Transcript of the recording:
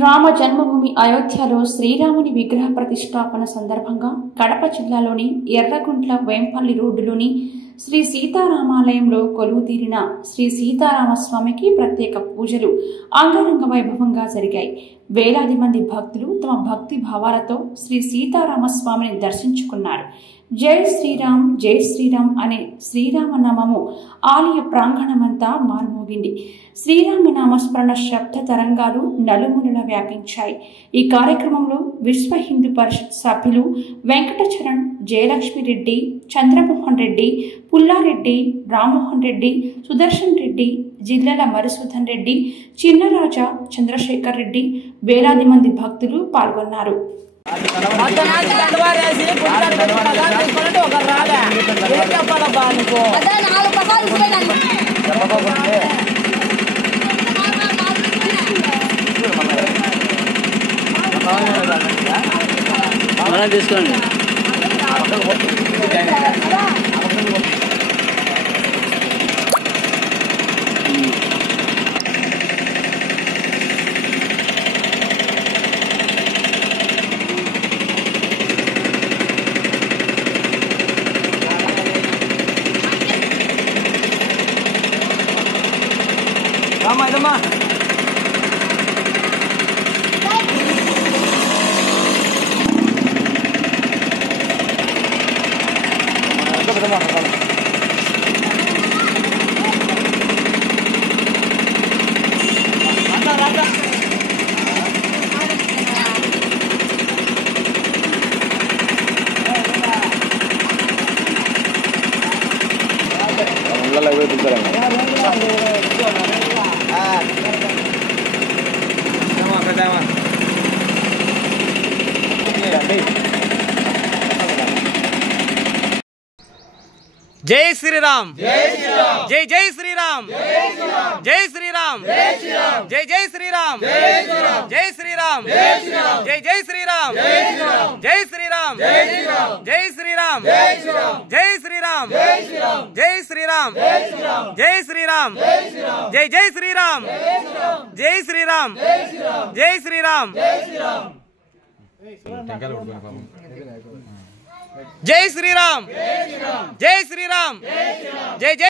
రామ జన్మభూమి అయోధ్యలో శ్రీరాముని విగ్రహ ప్రతిష్టాపన సందర్భంగా కడప జిల్లాలోని ఎర్రగుంట్ల వేంపల్లి రోడ్డులోని శ్రీ సీతారామాలయంలో కొలువుతీరిన శ్రీ సీతారామస్వామికి ప్రత్యేక పూజలు అంగరంగ వైభవంగా జరిగాయి. వేలాది మంది భక్తులు తమ భక్తి భావాలతో శ్రీ సీతారామస్వామిని దర్శించుకున్నారు. జై శ్రీరామ్ అనే శ్రీరామనామము ఆలయ ప్రాంగణమంతా మార్మోగింది. శ్రీరామనామస్మరణ శబ్ద తరంగాలు నలుమూలలా వ్యాపించాయి. ఈ కార్యక్రమంలో విశ్వ హిందూ పరిషత్ సభ్యులు వెంకటచరణ్, జయలక్ష్మిరెడ్డి, చంద్రమోహన్ రెడ్డి, పుల్లారెడ్డి, రామ్మోహన్ రెడ్డి, సుదర్శన్ రెడ్డి, జిల్లాల మధుసూదన్ రెడ్డి, చిన్నరాజా, చంద్రశేఖర్ రెడ్డి, వేలాది మంది భక్తులు పాల్గొన్నారు. తీసుకోండి. ఇదమ్మా जय श्री राम, जय जय श्री राम, जय श्री राम, जय जय श्री राम, जय श्री राम, जय जय श्री राम, जय श्री राम, जय श्री राम, जय श्री राम, जय श्री राम, जय श्री राम, जय जय श्री राम, जय श्री राम, जय श्री राम, जय श्री राम, जय श्री राम, जय जय